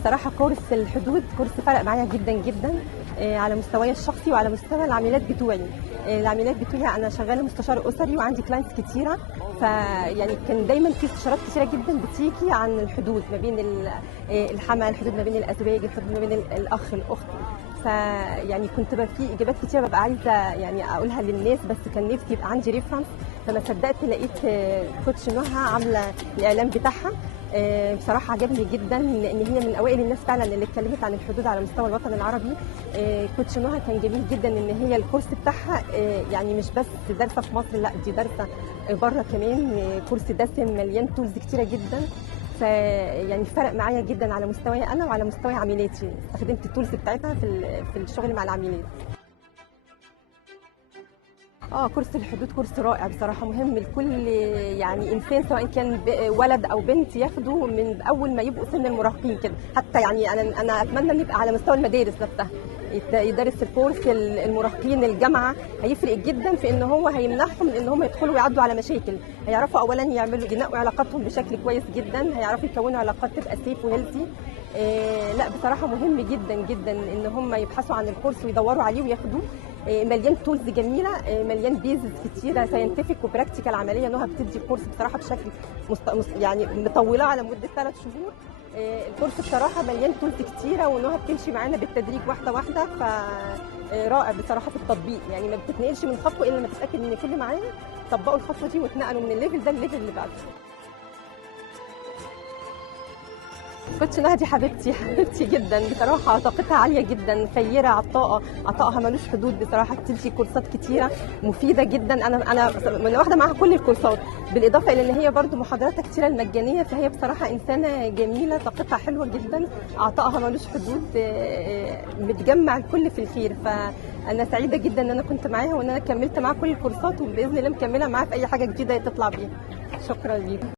بصراحة كورس الحدود كورس فرق معايا جدا جدا، على مستواي الشخصي وعلى مستوى العميلات بتوعي. العميلات بتوعي أنا شغالة مستشار أسري وعندي كلاينتس كتيرة، فيعني كان دايما في استشارات كتيرة جدا بتيجي عن الحدود ما بين الحما، الحدود ما بين الأزواج، الحدود ما بين الأخ الأخت. فيعني كنت بقى في اجابات كتيره ببقى عايزه يعني اقولها للناس، بس كان نفسي يبقى عندي ريفرنس. فما صدقت لقيت كوتش نهى عامله الاعلان بتاعها. بصراحه عجبني جدا لان هي من اوائل الناس فعلا اللي اتكلمت عن الحدود على مستوى الوطن العربي. كوتش نهى كان جميل جدا ان هي الكورس بتاعها يعني مش بس دارسه في مصر، لا دي دارسه بره كمان. كورس دسم مليان تولز كتيره جدا، فيعني فرق معايا جدا على مستواي انا وعلى مستوى عميلاتي. استخدمت التولز بتاعتها في الشغل مع العميلات. كورس الحدود كورس رائع بصراحه، مهم لكل يعني انسان سواء كان ولد او بنت ياخده من اول ما يبقوا سن المراهقين كده. حتى يعني انا اتمنى ان يبقى على مستوى المدارس نفسها يدرس الكورس المراهقين. الجامعه هيفرق جدا في ان هو هيمنعهم من ان هم يدخلوا ويعدوا على مشاكل. هيعرفوا اولا ينقوا علاقاتهم بشكل كويس جدا، هيعرفوا يكونوا علاقات تبقى سيف وهيلثي. لا بصراحه مهم جدا جدا ان هم يبحثوا عن الكورس ويدوروا عليه وياخدوه. مليان تولز جميله، مليان بيزز كتيره ساينتفك وبراكتيكال عمليه. نهى بتدي الكورس بصراحه بشكل يعني مطوله على مده 3 شهور. الكورس بصراحه مليان تولز كتيره، ونهى بتمشي معانا بالتدريج واحده واحده. فرائع بصراحه في التطبيق، يعني ما بتتنقلش من خطوه الا لما تتاكد ان كل معانا طبقوا الخطوه دي واتنقلوا من الليفل ده للليفل اللي بعده. كوتش نهى دي حبيبتي حبيبتي جدا بصراحه، طاقتها عاليه جدا، خيره، عطائها ملوش حدود بصراحه. بتدي كورسات كتيره مفيده جدا. انا واخده معاها كل الكورسات، بالاضافه الى ان هي برده محاضراتها كتيره المجانيه. فهي بصراحه انسانه جميله، طاقتها حلوه جدا، عطائها ملوش حدود، بتجمع الكل في الخير. فانا سعيده جدا ان انا كنت معاها وان انا كملت معاها كل الكورسات، وباذن الله مكمله معاها في اي حاجه جديده تطلع بيها. شكرا ليكم.